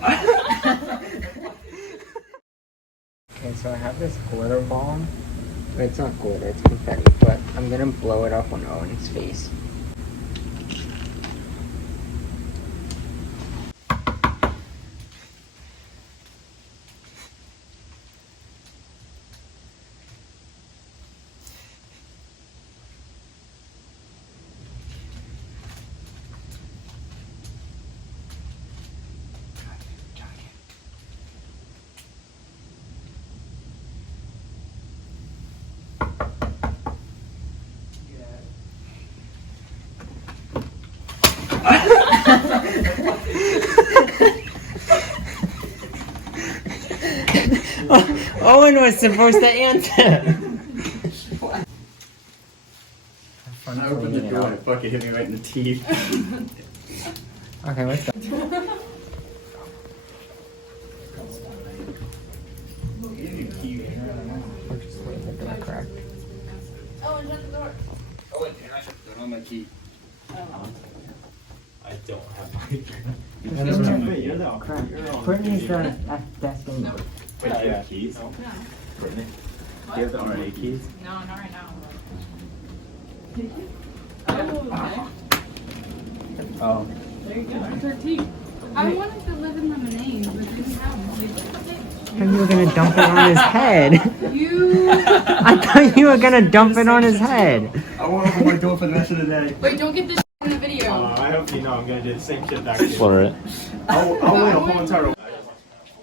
Okay, so I have this glitter bomb. It's not glitter, it's confetti, but I'm gonna blow it up on Owen's face. Owen was supposed to answer. I opened the door and it fucking hit me right in the teeth. Okay, let's go. We're just waiting for the crack. Oh, shut the door. Oh, and I shut the door on my key. I don't have my key. You're all crap. Brittany's the desk anyway. Wait, do you have keys? No. Brittany? Do you have the RA keys? No, not right now. Oh. There you go. 13. I wanted to live in lemonade, but didn't have I thought you were gonna dump it on his head. You. I thought you were gonna dump it on his head. I won't open my door for the rest of the day. Wait, don't get this in the video. I hope you know I'm gonna do the same shit back here. Slur it. I'll wait a whole entire.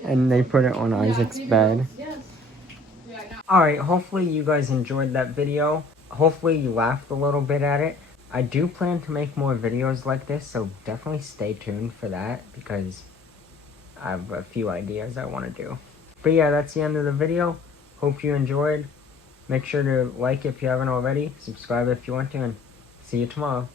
And they put it on Isaac's bed. Yes. Yeah, I know. Alright, hopefully you guys enjoyed that video. Hopefully you laughed a little bit at it. I do plan to make more videos like this, so definitely stay tuned for that because I have a few ideas I want to do. But yeah, that's the end of the video. Hope you enjoyed. Make sure to like if you haven't already, subscribe if you want to, and see you tomorrow.